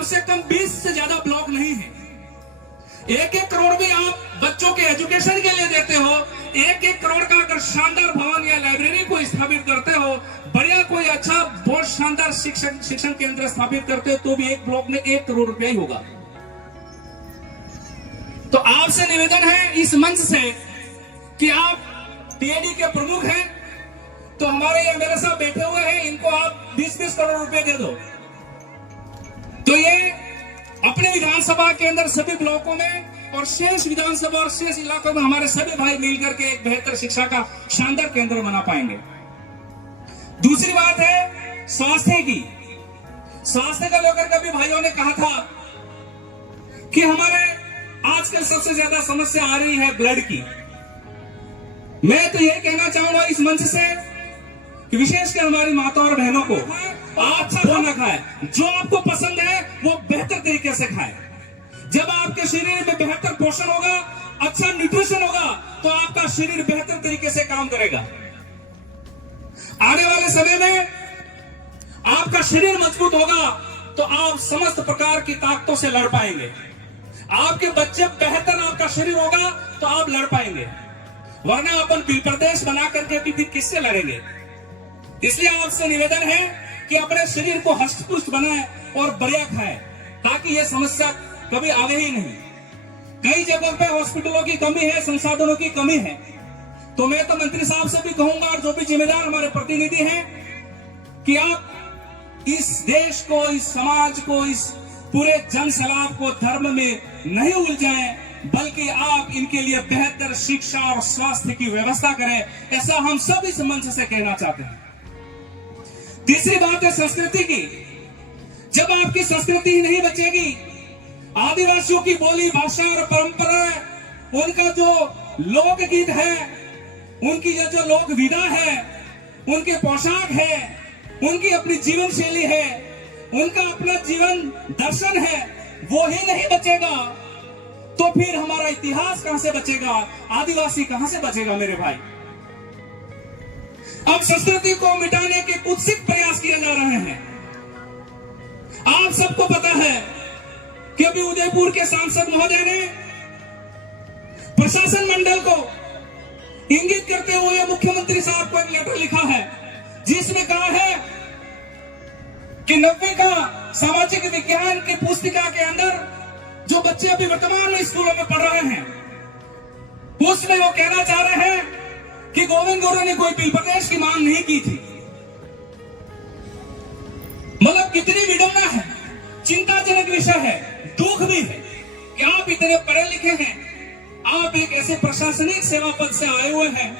कम से कम 20 से ज्यादा ब्लॉक नहीं है। 1-1 करोड़ भी आप बच्चों के एजुकेशन के लिए देते हो। 1-1 करोड़ का अगर शानदार भवन या लाइब्रेरी को स्थापित करते हो, बढ़िया कोई अच्छा बहुत शानदार शिक्षण केंद्र स्थापित करते हो, तो भी एक ब्लॉक में 1 करोड़ रुपया ही होगा। तो आपसे निवेदन है इस मंच से कि आप टीएडी के प्रमुख हैं, तो हमारे ये मेरे साथ बैठे हुए हैं, इनको आप 20-20 करोड़ रुपए दे दो, तो ये अपने विधानसभा के अंदर सभी ब्लॉकों में और शेष विधानसभा और शेष इलाकों में हमारे सभी भाई मिलकर के एक बेहतर शिक्षा का शानदार केंद्र बना पाएंगे। दूसरी बात है स्वास्थ्य की। स्वास्थ्य को लेकर के भी भाइयों ने कहा था कि हमारे आजकल सबसे ज्यादा समस्या आ रही है ब्लड की। मैं तो यह कहना चाहूंगा इस मंच से कि विशेषकर हमारी माता और बहनों को, आप वो ना खाए, जो आपको पसंद है वो बेहतर तरीके से खाए। जब आपके शरीर में बेहतर पोषण होगा, अच्छा न्यूट्रिशन होगा, तो आपका शरीर बेहतर तरीके से काम करेगा। आने वाले समय में आपका शरीर मजबूत होगा तो आप समस्त प्रकार की ताकतों से लड़ पाएंगे। आपके बच्चे बेहतर, आपका शरीर होगा तो आप लड़ पाएंगे, वरना अपन बिल प्रदेश बना करके भी किससे लड़ेंगे। इसलिए आपसे निवेदन है कि अपने शरीर को हष्ट-पुष्ट बनाए और बढ़िया खाए, ताकि यह समस्या कभी आवे ही नहीं। कई जगहों पे हॉस्पिटलों की कमी है, संसाधनों की कमी है, तो मैं तो मंत्री साहब से भी कहूंगा और जो भी जिम्मेदार हमारे प्रतिनिधि हैं कि आप इस देश को, इस समाज को, इस पूरे जन सैलाब को धर्म में नहीं उलझाएं, बल्कि आप इनके लिए बेहतर शिक्षा और स्वास्थ्य की व्यवस्था करें। ऐसा हम सब इस मंच से कहना चाहते हैं। तीसरी बात है संस्कृति की। जब आपकी संस्कृति ही नहीं बचेगी, आदिवासियों की बोली, भाषा और परंपरा, उनका जो लोकगीत है, उनकी जो लोक विधा है, उनके पोशाक है, उनकी अपनी जीवन शैली है, उनका अपना जीवन दर्शन है, वो ही नहीं बचेगा तो फिर हमारा इतिहास कहां से बचेगा, आदिवासी कहां से बचेगा मेरे भाई। अब संस्कृति को मिटाने के कुत्सित प्रयास किए जा रहे हैं। आप सबको पता है कि अभी उदयपुर के सांसद महोदय ने प्रशासन मंडल को इंगित करते हुए मुख्यमंत्री साहब को एक लेटर लिखा है, जिसमें कहा है कि 90 का सामाजिक विज्ञान की पुस्तिका के अंदर जो बच्चे अभी वर्तमान में स्कूलों में पढ़ रहे हैं, उसमें वो कहना चाह रहे हैं कि गोविंद गुरु ने कोई बिल प्रदेश की मांग नहीं की थी। मतलब कितनी विडंबना है, चिंताजनक विषय है, दुख भी है कि आप इतने पढ़े लिखे हैं, आप एक ऐसे प्रशासनिक सेवा पद से आए हुए हैं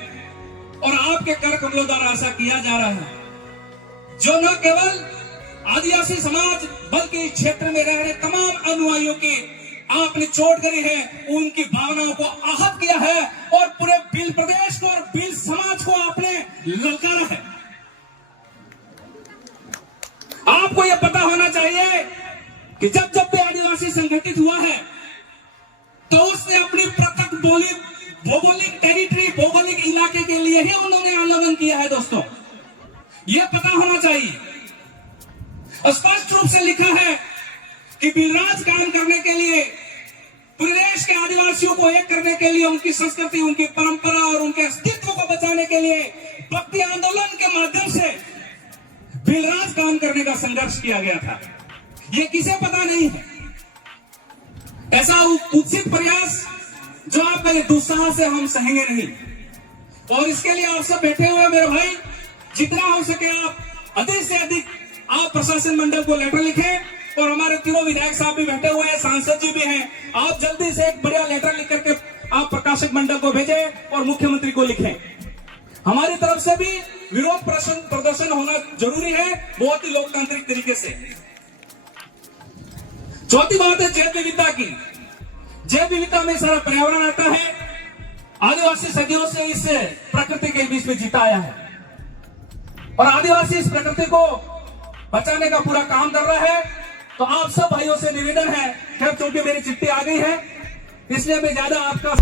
और आपके कर कमलों द्वारा ऐसा किया जा रहा है, जो न केवल आदिवासी समाज बल्कि क्षेत्र में रह रहे तमाम अनुयायियों की आपने चोट करी है, उनकी भावनाओं को आहत किया है और पूरे बिल प्रदेश को और बिल समाज को आपने ललकारा है। आपको यह पता होना चाहिए कि जब जब भी आदिवासी संगठित हुआ है तो उसने अपनी पृथक बोली, भौगोलिक टेरिटरी, भौगोलिक इलाके के लिए ही उन्होंने आंदोलन किया है। दोस्तों, यह पता होना चाहिए। स्पष्ट रूप से लिखा है कि बिलराज काम करने के लिए, प्रदेश के आदिवासियों को एक करने के लिए, उनकी संस्कृति, उनकी परंपरा और उनके अस्तित्व को बचाने के लिए भक्ति आंदोलन के माध्यम से बिलराज काम करने का संघर्ष किया गया था। यह किसे पता नहीं है। ऐसा कुत्सित प्रयास जो आप करें, दुस्साहस से हम सहेंगे नहीं। और इसके लिए आप सब बैठे हुए मेरे भाई, जितना हो सके आप अधिक से अधिक आप प्रशासन मंडल को लेटर लिखें और हमारे तीनों विधायक साहब भी बैठे हुए हैं, सांसद जी भी हैं, आप जल्दी से एक बढ़िया लेटर लिख करके आप प्रकाशक मंडल को भेजें और मुख्यमंत्री को लिखें। हमारी तरफ से भी विरोध प्रदर्शन होना जरूरी है, बहुत ही लोकतांत्रिक तरीके से। चौथी बात है जैव विविधता की। जैव विविधता में सारा पर्यावरण आता है। आदिवासी सदियों से इस प्रकृति के बीच में जीता आया है और आदिवासी इस प्रकृति को बचाने का पूरा काम कर रहा है। तो आप सब भाइयों से निवेदन है, खैर चूंकि मेरी चिट्ठी आ गई है इसलिए मैं ज्यादा आपका